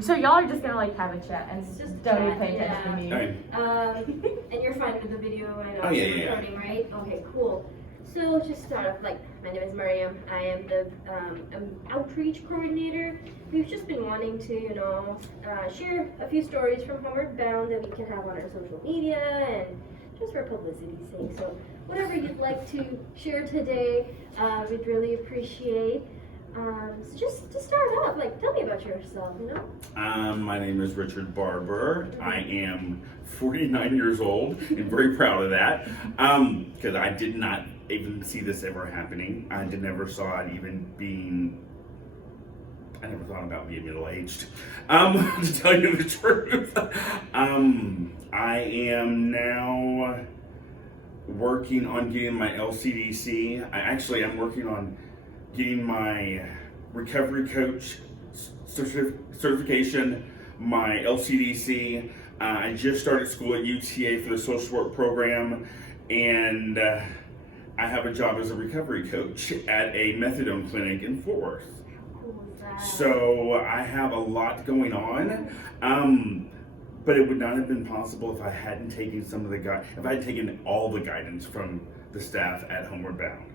So y'all are just gonna like have a chat and Just don't even chat, pay attention to me. And you're fine with the video and Oh, yeah. recording, right? Okay, cool. So just start off, like, my name is Miriam. I am the outreach coordinator. We've just been wanting to, share a few stories from Homeward Bound that we can have on our social media and just for publicity's sake. So whatever you'd like to share today, we'd really appreciate. So just to start off, like, tell me about yourself, My name is Richard Barber. I am 49 years old and very proud of that because I did not even see this ever happening. I never saw it even being, I never thought about being middle-aged, to tell you the truth. I am now working on getting my LCDC. I'm working on getting my recovery coach certification, my LCDC. I just started school at UTA for the social work program, and I have a job as a recovery coach at a methadone clinic in Fort Worth. So I have a lot going on, but it would not have been possible if I hadn't taken if I had taken all the guidance from the staff at Homeward Bound.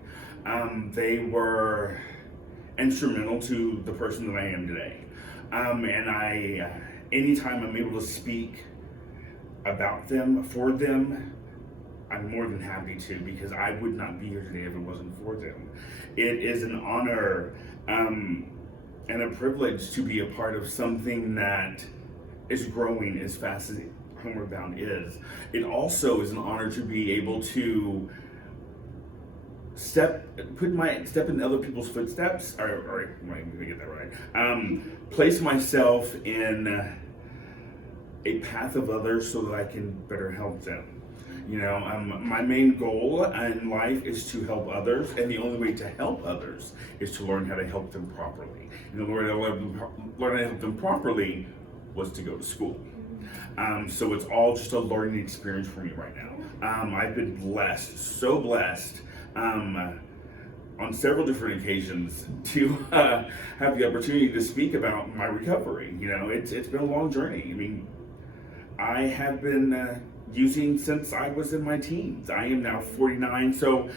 They were instrumental to the person that I am today. And anytime I'm able to speak about them, for them, I'm more than happy to, because I would not be here today if it wasn't for them. It is an honor and a privilege to be a part of something that is growing as fast as Homeward Bound is. It also is an honor to be able to step in other people's footsteps, or let me get that right. Place myself in a path of others so that I can better help them. My main goal in life is to help others, and the only way to help others is to learn how to help them properly. And the way to learn how to help them properly was to go to school. So it's all just a learning experience for me right now. I've been blessed, so blessed, on several different occasions to have the opportunity to speak about my recovery. It's been a long journey. I mean, I have been using since I was in my teens. I am now 49, so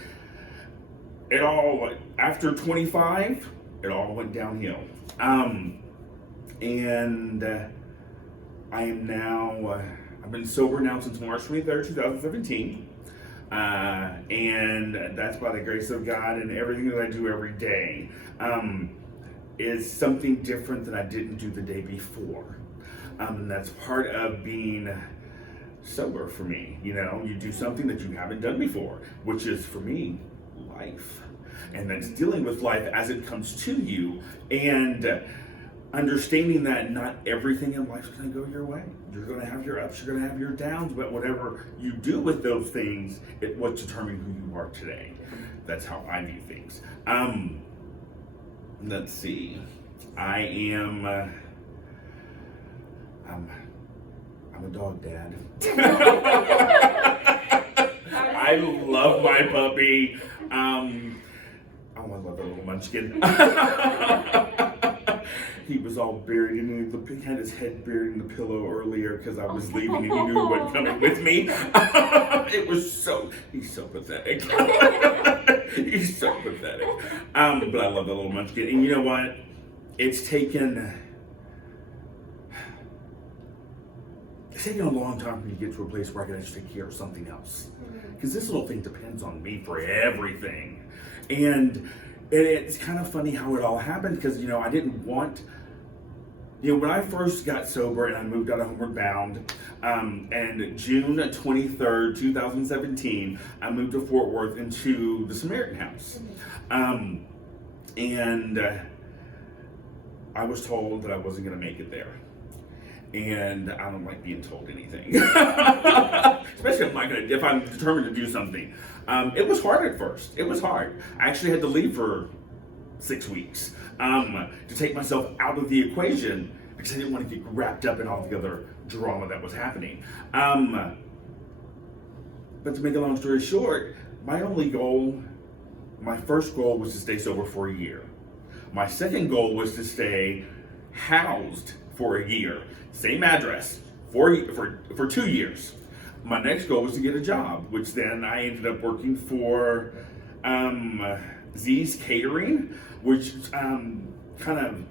after 25, it all went downhill. And I am now, I've been sober now since March 23rd, 2017. And that's by the grace of God, and everything that I do every day is something different than I didn't do the day before. And that's part of being sober for me. You do something that you haven't done before, which is, for me, life. And that's dealing with life as it comes to you, and understanding that not everything in life is going to go your way. You're going to have your ups, you're going to have your downs, but whatever you do with those things, it will determine who you are today. That's how I view things. Let's see. I'm a dog dad. I love my puppy. I love that little munchkin. He was all buried he had his head buried in the pillow earlier because I was leaving and he knew he wasn't coming with me. He's so pathetic. He's so pathetic. But I love that little munchkin. And you know what? It's taken a long time for me to get to a place where I can actually take care of something else. Because this little thing depends on me for everything. And it's kind of funny how it all happened, because, I didn't want, when I first got sober and I moved out of Homeward Bound, and June 23rd, 2017, I moved to Fort Worth into the Samaritan House. And I was told that I wasn't going to make it there. And I don't like being told anything, especially if I'm determined to do something. It was hard at first. It was hard. I actually had to leave for 6 weeks to take myself out of the equation, because I didn't want to get wrapped up in all the other drama that was happening. But to make a long story short, my first goal was to stay sober for a year. My second goal was to stay housed for a year. Same address for 2 years. My next goal was to get a job, which then I ended up working for Z's Catering, which kind of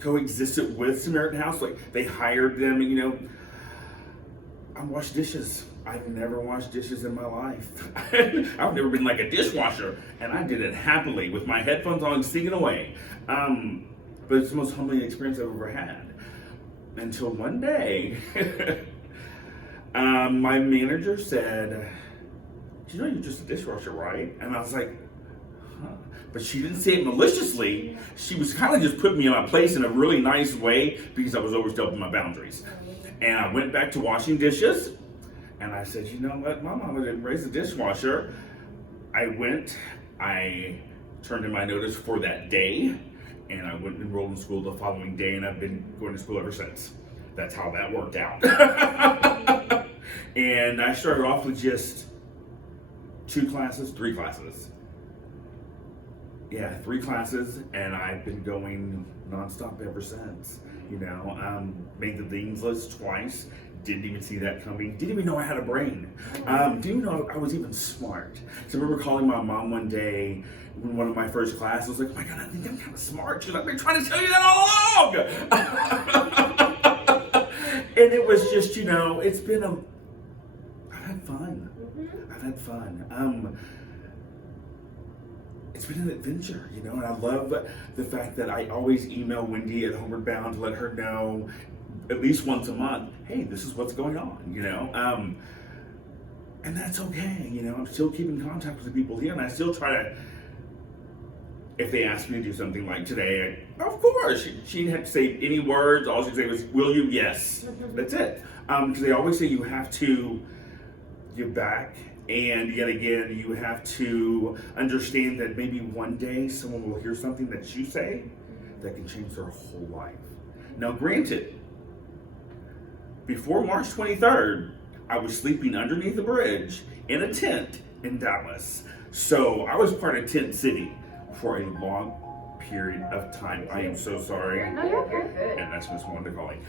coexisted with Samaritan House. Like they hired them, and I wash dishes. I've never washed dishes in my life. I've never been like a dishwasher, and I did it happily with my headphones on, singing away. But it's the most humbling experience I've ever had. Until one day, my manager said, "Do you know you're just a dishwasher, right?" And I was like, "Huh." But she didn't say it maliciously. She was kind of just putting me in my place in a really nice way because I was overstepping my boundaries. And I went back to washing dishes. And I said, "You know what? My mama didn't raise a dishwasher." I turned in my notice for that day, and I went and enrolled in school the following day, and I've been going to school ever since. That's how that worked out. And I started off with just 3 classes. Yeah, 3 classes, and I've been going nonstop ever since. Made the dean's list twice. Didn't even see that coming. Didn't even know I had a brain. Didn't even know I was even smart. So I remember calling my mom one day in one of my first classes. I was like, "Oh my God, I think I'm kind of smart." She's like, "I've been trying to tell you that all along." And it was just, it's been I've had fun. I've had fun. It's been an adventure, and I love the fact that I always email Wendy at Homeward Bound to let her know at least once a month, "Hey, this is what's going on," and that's okay. I'm still keeping contact with the people here, and I still try to, if they ask me to do something like today, of course, she didn't have to say any words. All she'd say was, "Will you?" "Yes." That's it. Because they always say you have to give back. And yet again, you have to understand that maybe one day someone will hear something that you say that can change their whole life. Now, granted, before March 23rd, I was sleeping underneath a bridge in a tent in Dallas. So I was part of Tent City for a long period of time. I am so sorry. No, you're good. And that's Miss Wanda calling.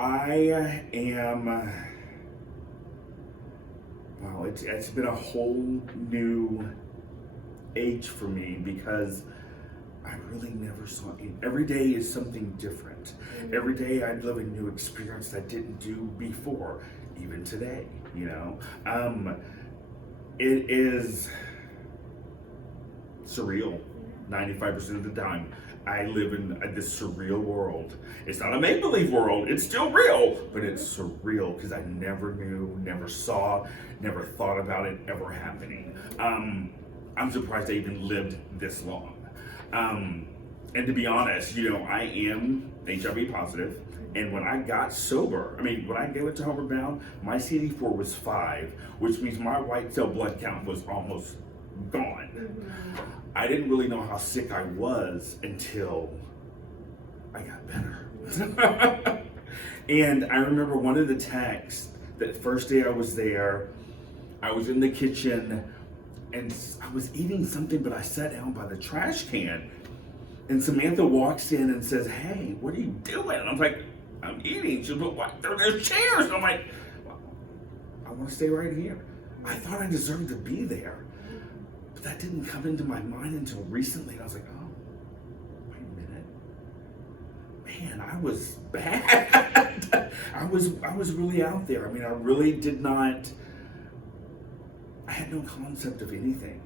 I am, well, it's been a whole new age for me because I really never saw it. Every day is something different. Every day I live a new experience that I didn't do before, even today, It is surreal 95% of the time. I live in this surreal world. It's not a make-believe world, it's still real, but it's surreal because I never knew, never saw, never thought about it ever happening. I'm surprised I even lived this long. And to be honest, I am HIV positive, and when I got sober, when I went to Homeward Bound, my CD4 was 5, which means my white cell blood count was almost gone. I didn't really know how sick I was until I got better. And I remember one of the texts, that first day I was there, I was in the kitchen and I was eating something, but I sat down by the trash can and Samantha walks in and says, "Hey, what are you doing?" And I'm like, "I'm eating." She's like, "What? There's chairs." And I'm like, "I want to stay right here." I thought I deserved to be there. But that didn't come into my mind until recently. And I was like, "Oh, wait a minute. Man, I was bad." I was really out there. I really did not, I had no concept of anything,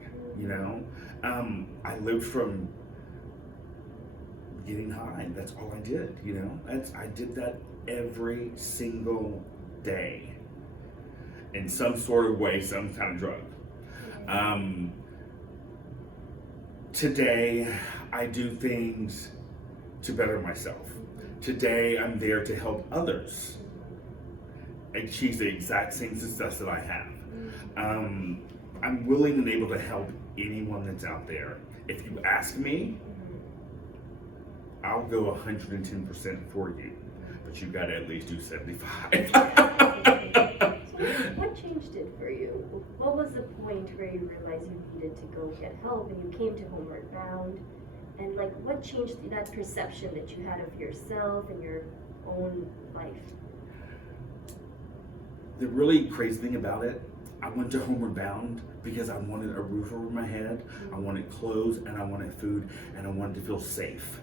I lived from getting high. That's all I did, I did that every single day in some sort of way, some kind of drug. Today, I do things to better myself. Today, I'm there to help others achieve the exact same success that I have. I'm willing and able to help anyone that's out there. If you ask me, I'll go 110% for you, but you gotta at least do 75. So what changed it for you? What was the point where you realized you needed to go get help and you came to Homeward Bound? And like, what changed that perception that you had of yourself and your own life? The really crazy thing about it, I went to Homeward Bound because I wanted a roof over my head, I wanted clothes, and I wanted food, and I wanted to feel safe.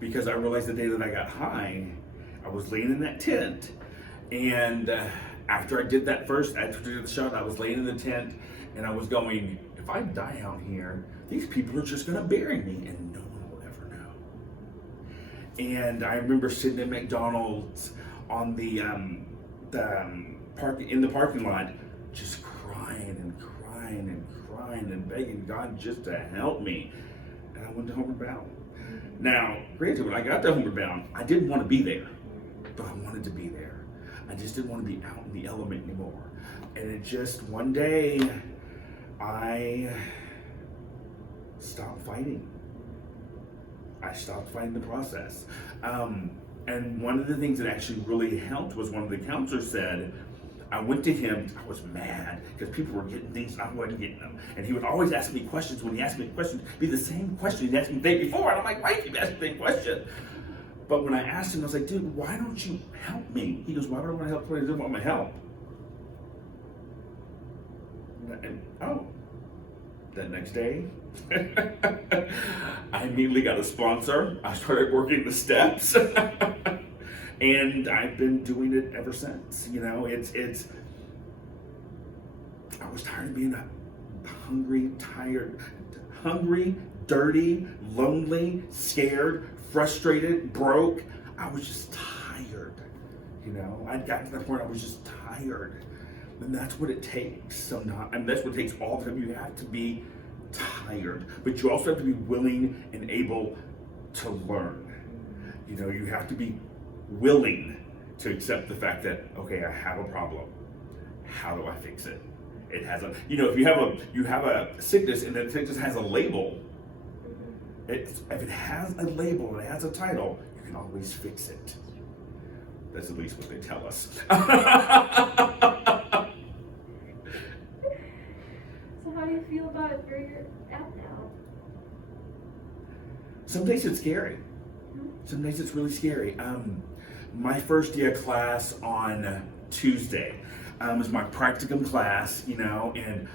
Because I realized the day that I got high, I was laying in that tent, and after I did the shot, I was laying in the tent, and I was going, if I die out here, these people are just gonna bury me, and no one will ever know. And I remember sitting at McDonald's on in the parking lot, just crying and begging God just to help me. And I went to Homeward Bound. Now, granted, when I got to Homeward Bound, I didn't want to be there, but I wanted to be there. I just didn't want to be out in the element anymore. And it just, one day, I stopped fighting. I stopped fighting the process. And one of the things that actually really helped was one of the counselors said, I went to him, I was mad because people were getting things and I wasn't getting them. And he would always ask me questions. When he asked me questions, it'd be the same question he asked me the day before. And I'm like, why do you keep asking the same question? But when I asked him, I was like, dude, why don't you help me? He goes, why would I want to help somebody who doesn't want my help? And that next day, I immediately got a sponsor. I started working the steps. And I've been doing it ever since. You know, I was tired of being hungry, dirty, lonely, scared, frustrated, broke. I was just tired. You know, I got to the point I was just tired. And that's what it takes sometimes. And that's what it takes all the time. You have to be tired, but you also have to be willing and able to learn. You know, you have to be willing to accept the fact that, okay, I have a problem. How do I fix it? It has a, you know, if you have a sickness and that sickness has a label, if it has a label and it has a title, you can always fix it. That's at least what they tell us. So how do you feel about it where you're at now? Some days it's scary. Some days it's really scary. My first day of class on Tuesday was my practicum class, you know, and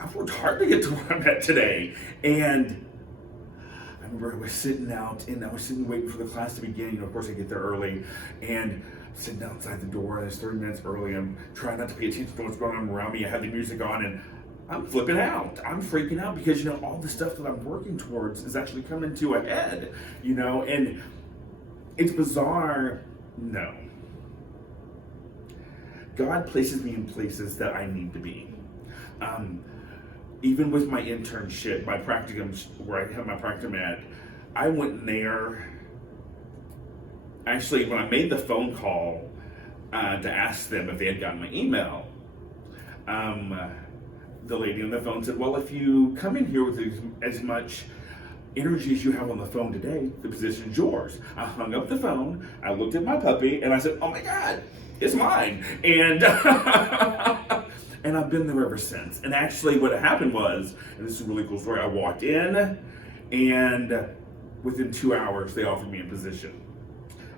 I've worked hard to get to where I'm at today. And I remember I was sitting out and I was sitting waiting for the class to begin. You know, of course I get there early and sitting outside the door and it's 30 minutes early. I'm trying not to pay attention to what's going on around me. I have the music on and I'm flipping out. I'm freaking out because, you know, all the stuff that I'm working towards is actually coming to a head, you know, and it's bizarre. No. God places me in places that I need to be. Even with my internship, my practicum, where I have my practicum at, I went in there. Actually, when I made the phone call to ask them if they had gotten my email, the lady on the phone said, well, if you come in here with as much energy as you have on the phone today, the position's yours. I hung up the phone, I looked at my puppy, and I said, oh my God, it's mine. And and I've been there ever since. And actually what happened was, and this is a really cool story, I walked in, and within 2 hours, they offered me a position.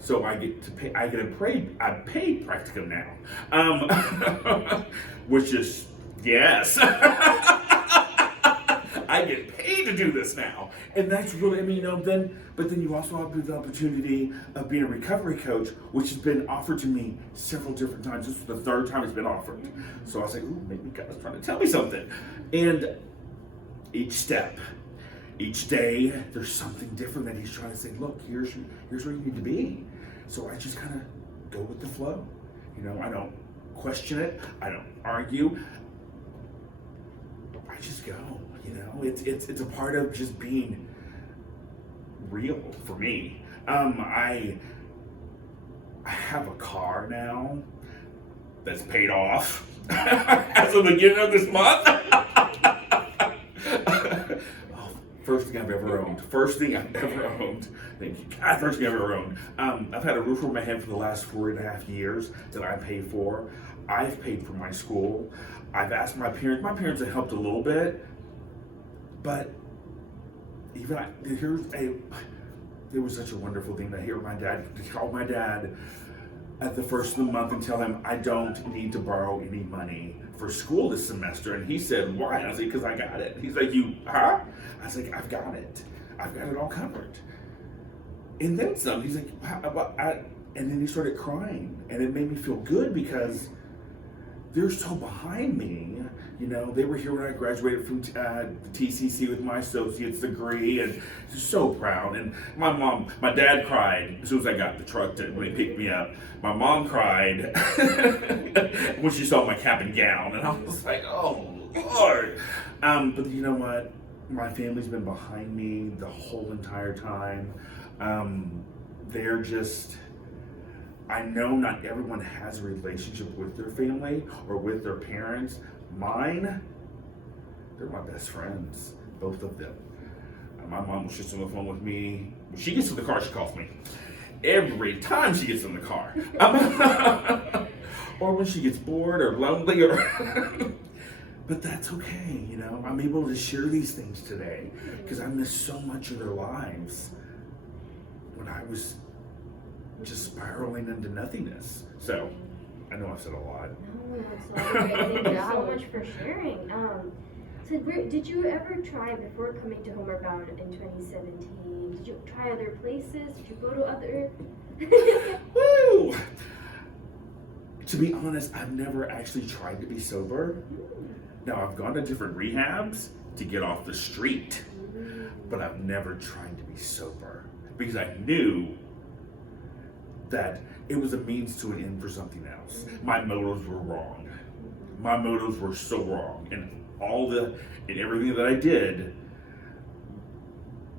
So I get to pay, I paid practicum now, which is, yes. I get paid to do this now. And that's really, I mean, you know, but then you also have the opportunity of being a recovery coach, which has been offered to me several different times. This is the third time it's been offered. So I was like, ooh, maybe God's trying to tell me something. And each step, each day, there's something different that he's trying to say, look, here's where you need to be. So I just kind of go with the flow. You know, I don't question it. I don't argue. I just go, you know, it's a part of just being real for me. I have a car now that's paid off as of the beginning of this month. First thing I've ever owned. Thank you, God, first thing I've ever owned. I've had a roof over my head for the last 4.5 years that I paid for. I've paid for my school. I've asked my parents. My parents have helped a little bit, but it was such a wonderful thing to hear call my dad at the first of the month and tell him I don't need to borrow any money for school this semester. And he said, why? I was like, because I got it. He's like, you, huh? I was like, I've got it. I've got it all covered. And then some. He's like, and then he started crying. And it made me feel good because they're so behind me. You know, they were here when I graduated from the TCC with my associate's degree, and so proud. And my dad cried as soon as I got in the truck when he picked me up. My mom cried when she saw my cap and gown, and I was like, oh, Lord. But you know what? My family's been behind me the whole entire time. They're just... I know not everyone has a relationship with their family or with their parents. Mine, they're my best friends, both of them. My mom was just on the phone with me. When she gets in the car, she calls me. Every time she gets in the car. Or when she gets bored or lonely But that's okay, you know. I'm able to share these things today because I missed so much of their lives when I was just spiraling into nothingness. So, I know I've said a lot. No, it's all great. Thank you so much for sharing. So did you ever try, before coming to Homeward Bound in 2017, did you try other places? Did you go to other... Woo! To be honest, I've never actually tried to be sober. Now, I've gone to different rehabs to get off the street, but I've never tried to be sober because I knew that it was a means to an end for something else. My motives were wrong. My motives were so wrong. And everything that I did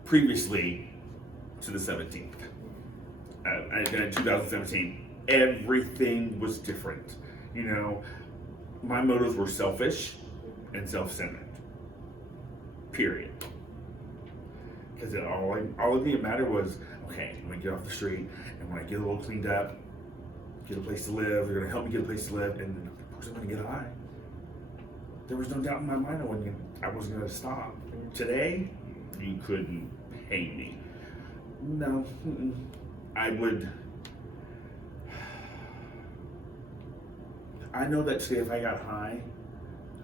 previously to the 17th, in 2017, everything was different. You know, my motives were selfish and self-centered. Period. Because all of it mattered was, okay, I'm gonna get off the street, and when I get a little cleaned up, get a place to live, they're gonna help me get a place to live, and then of course I'm gonna get high. There was no doubt in my mind I wasn't gonna stop. Today, you couldn't pay me. No, I know that today if I got high,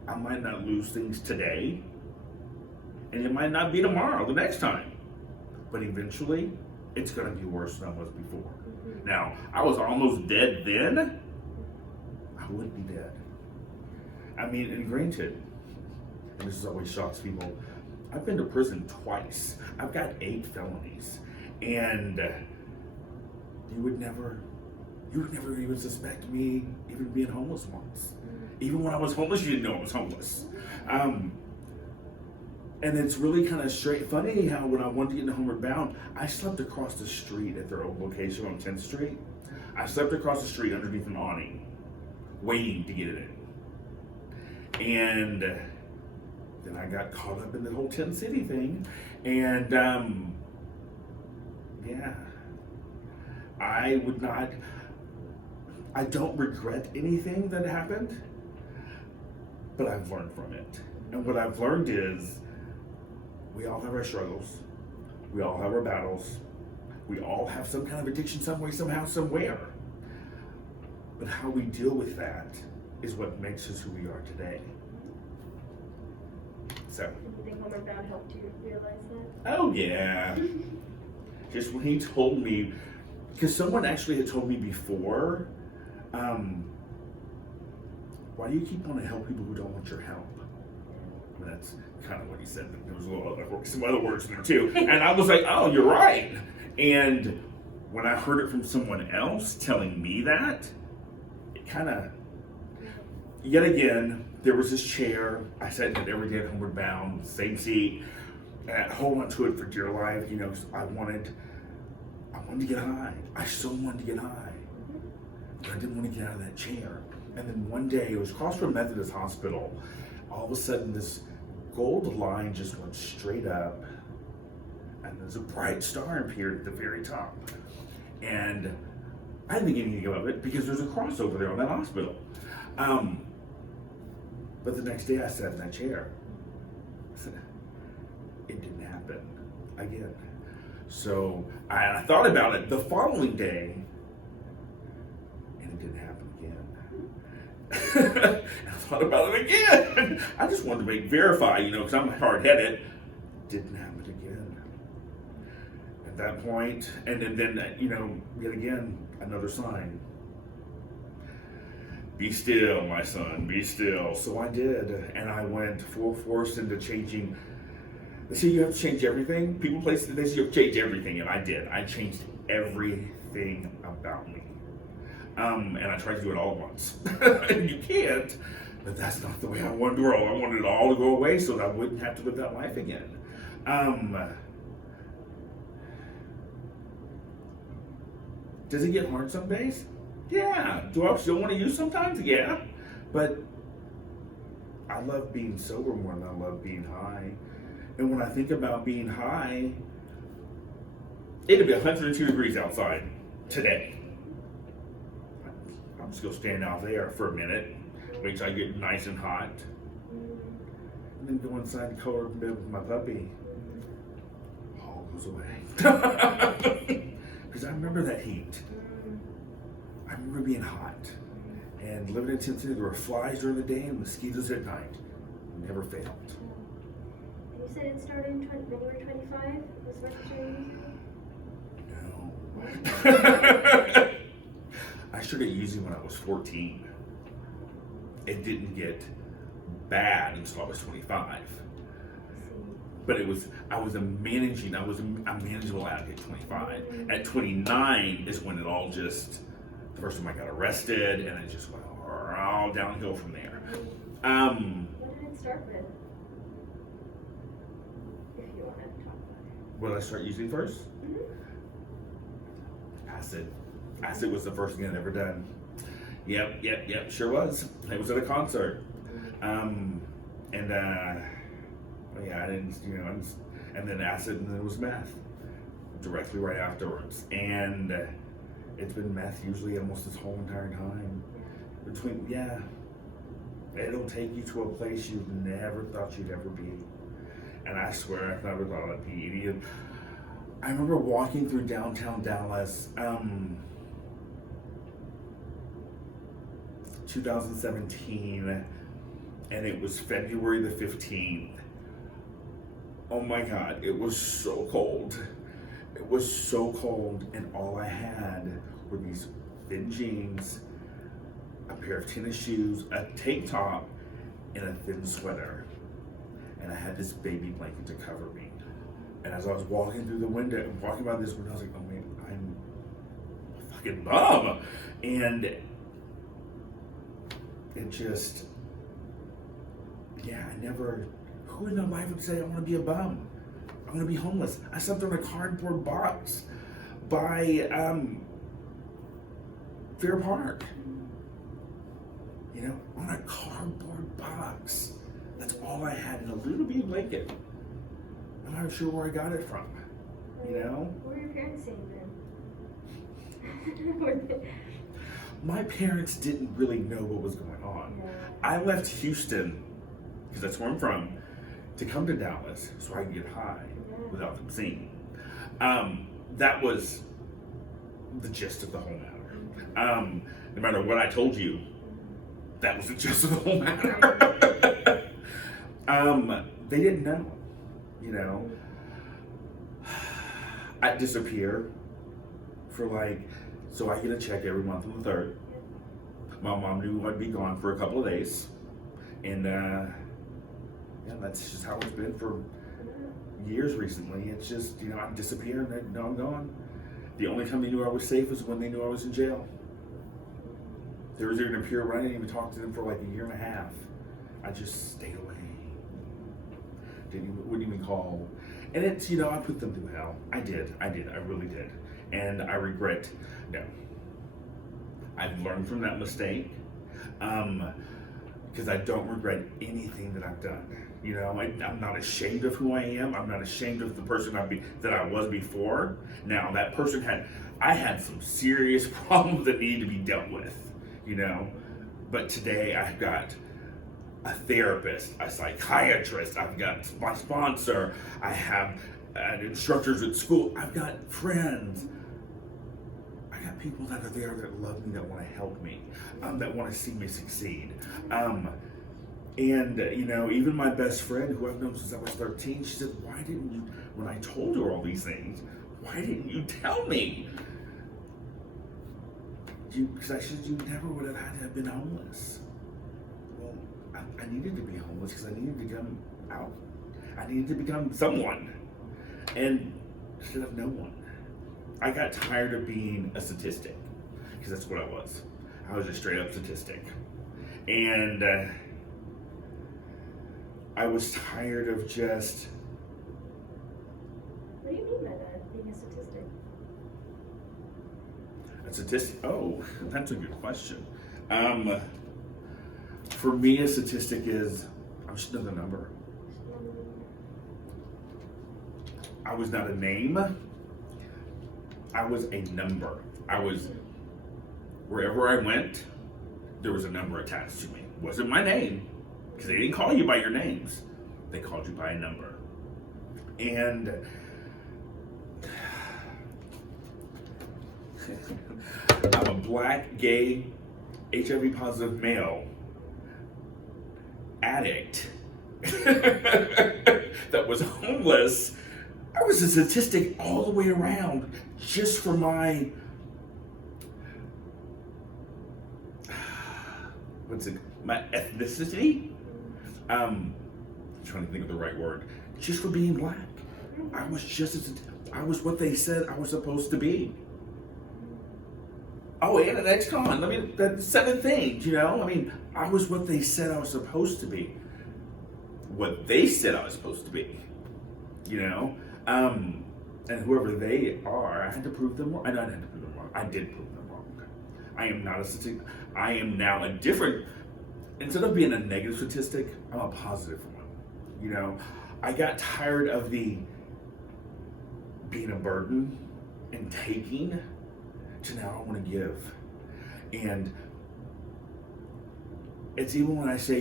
I might not lose things today, and it might not be tomorrow, the next time. But eventually, it's gonna be worse than I was before. Now, I was almost dead then. I would be dead. I mean, and granted, and this always shocks people, I've been to prison twice. I've got 8 felonies. And you would never even suspect me even being homeless once. Even when I was homeless, you didn't know I was homeless. And it's really kind of funny how when I wanted to get into Homeward Bound, I slept across the street at their old location on 10th Street. I slept across the street underneath an awning, waiting to get it in. And then I got caught up in the whole 10 City thing. And yeah, I don't regret anything that happened, but I've learned from it. And what I've learned is, we all have our struggles. We all have our battles. We all have some kind of addiction some way, somehow, somewhere. But how we deal with that is what makes us who we are today. So. You think Homeward Bound helped you realize that? Oh, yeah. Just when he told me, because someone actually had told me before, why do you keep wanting to help people who don't want your help? I mean, that's kind of what he said. There was some other words in there too. And I was like, oh, you're right. And when I heard it from someone else telling me that, it kind of, yet again, there was this chair. I sat in it every day at Homeward Bound, same seat. And I hold on to it for dear life, you know, 'cause I wanted to get high. I so wanted to get high. But I didn't want to get out of that chair. And then one day, it was across from Methodist Hospital. All of a sudden, this gold line just went straight up, and there's a bright star appeared at the very top. And I didn't think anything of it because there's a cross over there on that hospital. But the next day, I sat in that chair. I said, it didn't happen. again. So I thought about it the following day, and it didn't happen again. I thought about it again. I just wanted to verify, because I'm hard-headed. Didn't happen again. At that point, and then yet again, another sign. Be still, my son, be still. So I did, and I went full force into changing. They say you have to change everything. People, places, they say you have to change everything, and I did. I changed everything about me. And I tried to do it all at once. And you can't, but that's not the way I wanted to roll. I wanted it all to go away so that I wouldn't have to live that life again. Does it get hard some days? Yeah. Do I still want to use sometimes? Yeah. But I love being sober more than I love being high. And when I think about being high, it'll be 102 degrees outside today. I'm just going to stand out there for a minute, wait till I get nice and hot, and then go inside and cuddle in bed with my puppy. All goes away. Because I remember that heat. I remember being hot and living in Tennessee. There were flies during the day and mosquitoes at night. Never failed. You said it started when you were 25? Was what you No. I started using when I was 14. It didn't get bad until I was 25. But I was a manageable addict at 25. At 29 is when it all just, the first time I got arrested, and it just went all downhill from there. What did it start with? If you want to talk about it. What did I start using first? Acid. Acid was the first thing I'd ever done. Yep, sure was. It was at a concert. I didn't, and then acid, and then it was meth. Directly right afterwards. And it's been meth usually almost this whole entire time. It'll take you to a place you never thought you'd ever be. And I swear I never thought I'd be any of. I remember walking through downtown Dallas, 2017, and it was February the 15th. Oh my God, it was so cold. It was so cold, and all I had were these thin jeans, a pair of tennis shoes, a tank top, and a thin sweater. And I had this baby blanket to cover me. And as I was walking through the window, walking by this window, I was like, oh man, I'm a fucking bum. And it just, who in their life would say, I want to be a bum? I want to be homeless. I slept in a cardboard box by Fair Park. On a cardboard box. That's all I had in a little bitty blanket. I'm not sure where I got it from. What were your parents saying then? My parents didn't really know what was going on. Yeah. I left Houston, because that's where I'm from, to come to Dallas so I could get high without them seeing. That was the gist of the whole matter. No matter what I told you, that was the gist of the whole matter. They didn't know, I'd disappear for so I get a check every month on the 3rd. My mom knew I'd be gone for a couple of days. And that's just how it's been for years recently. It's just, I disappear and they know I'm gone. The only time they knew I was safe was when they knew I was in jail. There was even a period where I didn't even talk to them for a year and a half. I just stayed away. Wouldn't even call. And it's, I put them through hell. I did, I really did. And I regret, no. I've learned from that mistake. Because I don't regret anything that I've done. I'm not ashamed of who I am. I'm not ashamed of the person that I was before. Now, that person I had some serious problems that needed to be dealt with, But today I've got a therapist, a psychiatrist, I've got my sponsor, I have instructors at school. I've got friends. I got people that are there that love me, that want to help me, that want to see me succeed. And even my best friend, who I've known since I was 13, she said, why didn't you, when I told her all these things, why didn't you tell me? Because I said, you never would have had to have been homeless. Well, I needed to be homeless because I needed to come out. I needed to become someone. And instead of no one. I got tired of being a statistic, because that's what I was. I was a straight up statistic. And I was tired of just... What do you mean by that, being a statistic? A statistic? Oh, that's a good question. For me, a statistic is, I'm just another number. I was not a name. I was a number. I was, wherever I went, there was a number attached to me. It wasn't my name, because they didn't call you by your names. They called you by a number. And I'm a black, gay, HIV positive male addict that was homeless. I was a statistic all the way around, just for my my ethnicity. I'm trying to think of the right word. Just for being black. I was what they said I was supposed to be. Oh, and an ex-con. That's 7 things, I was what they said I was supposed to be. What they said I was supposed to be. And whoever they are, I had to prove them wrong. I didn't have to prove them wrong. I did prove them wrong. I am not a statistic. I am now a different, instead of being a negative statistic, I'm a positive one. I got tired of the being a burden and taking to now I want to give. And it's even when I say,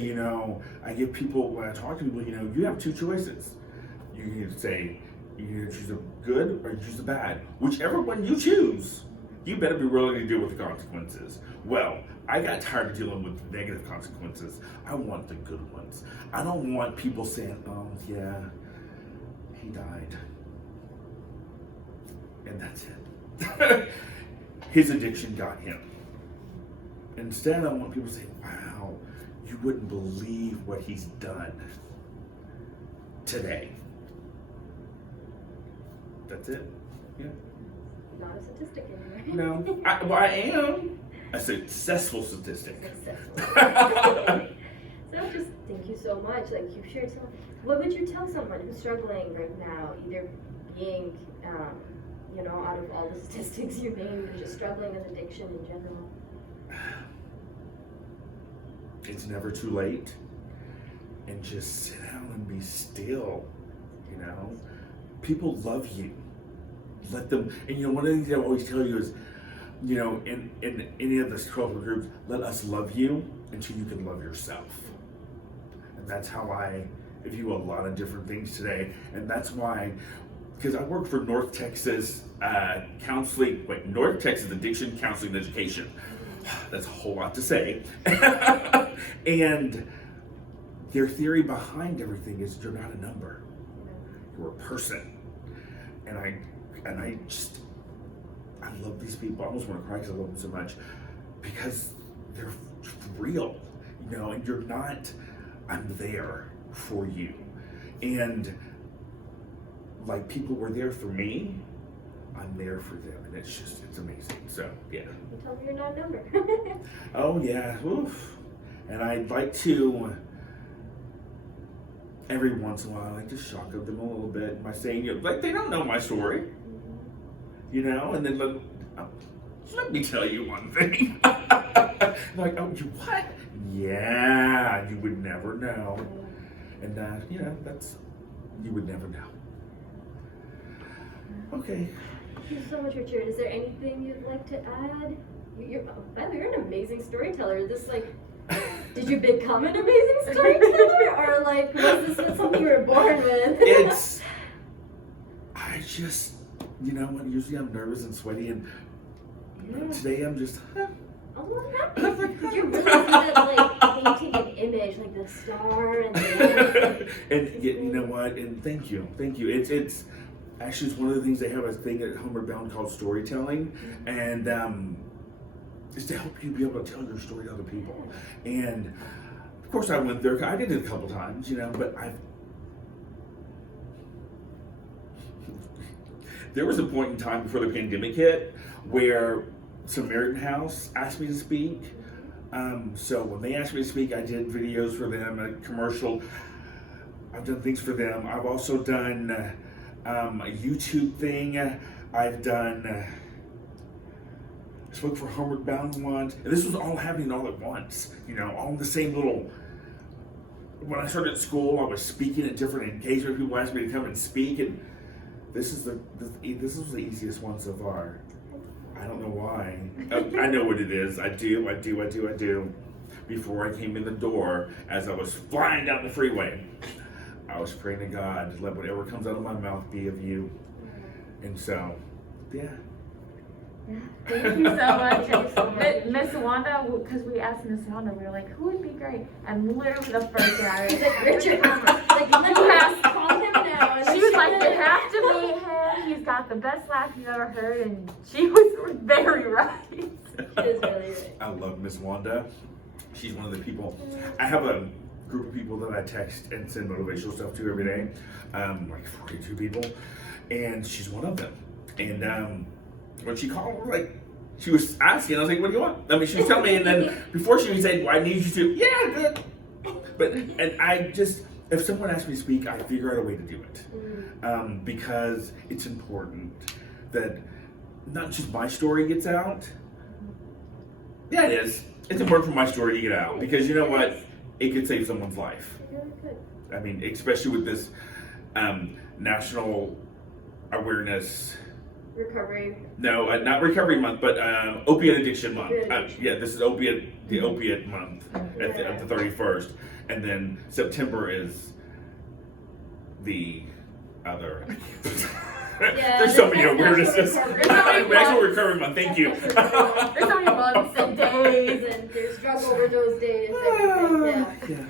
I give people, when I talk to people, you have 2 choices. You can say, you can choose a good or you choose a bad. Whichever one you choose, you better be willing to deal with the consequences. Well, I got tired of dealing with negative consequences. I want the good ones. I don't want people saying, oh yeah, he died. And that's it. His addiction got him. Instead, I want people to say, wow, you wouldn't believe what he's done today. That's it. Yeah. Not a statistic anymore. No, I am a successful statistic. So just thank you so much. Like you've shared so much. What would you tell someone who's struggling right now, either being, out of all the statistics you named, or just struggling with addiction in general? It's never too late. And just sit down and be still. People love you. Let them, and one of the things I always tell you is, in any of the struggle groups, let us love you until you can love yourself. And that's how I view a lot of different things today. And that's why, because I work for North Texas North Texas Addiction Counseling and Education. That's a whole lot to say. And their theory behind everything is you're not a number. You're a person. And I love these people. I almost want to cry because I love them so much, because they're real, and you're not, I'm there for you. And like people were there for me, I'm there for them. And it's amazing. So, yeah. You tell me you're not a number. Oh, yeah. Oof. And I'd like to, every once in a while, I like to shock them a little bit by saying, they don't know my story. And then let me tell you one thing. Like, oh, you what? Yeah, you would never know. And, that's, you would never know. Okay. Thank you so much, Richard. Is there anything you'd like to add? You're an amazing storyteller. Is this did you become an amazing storyteller? Or was this something you were born with? just, you know, usually I'm nervous and sweaty, and today I'm just, Oh, I'm happy. You're really good at like painting an image, like the star and the and you know what? And thank you. It's actually it's one of the things they have a thing at Homeward Bound called storytelling, and it's to help you be able to tell your story to other people. And of course, I went there. I did it a couple times, you know, but there was a point in time before the pandemic hit where Samaritan House asked me to speak. So when they asked me to speak, I did videos for them, a commercial. I've done things for them. I've also done a YouTube thing. I've done, I spoke for Homeward Bound once. And this was all happening all at once, you know, all in the same little. When I started at school, I was speaking at different engagements. People asked me to come and speak, and this was the easiest one so far. I don't know why. I know what it is. I do. Before I came in the door, as I was flying down the freeway, I was praying to God, let whatever comes out of my mouth be of you. And so, yeah. Thank you so much. Miss Wanda, because we asked Miss Wanda, we were like, who would be great? And literally the first day I was like, Richard, like, let's call him now. And she was like, you have to meet him. He's got the best laugh you've ever heard. And she was very right. She is really right. I love Miss Wanda. She's one of the people. I have a group of people that I text and send motivational stuff to every day, like 42 people, and she's one of them. And when she called, like, she was asking, I was like, what do you want? I mean, she was telling me, and then before she would say, well, I need you to, yeah, good. But, and I just, if someone asks me to speak, I figure out a way to do it. Because it's important that not just my story gets out. Yeah, it is. It's important for my story to get out, because you know what? It could save someone's life. I mean, especially with this national awareness. Recovery. No, not recovery month, but opiate addiction month. Addiction. Yeah, this is the opiate month at the 31st, and then September is the other. There's so many awarenesses. National recovery month. Thank you. There's so many months and days. And there's drug overdose days. Everything. Yeah.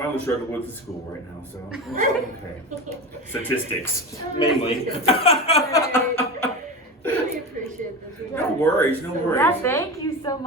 I only struggle with the school right now, so okay. Statistics, mainly. I really appreciate this. No worries. Yeah, thank you so much.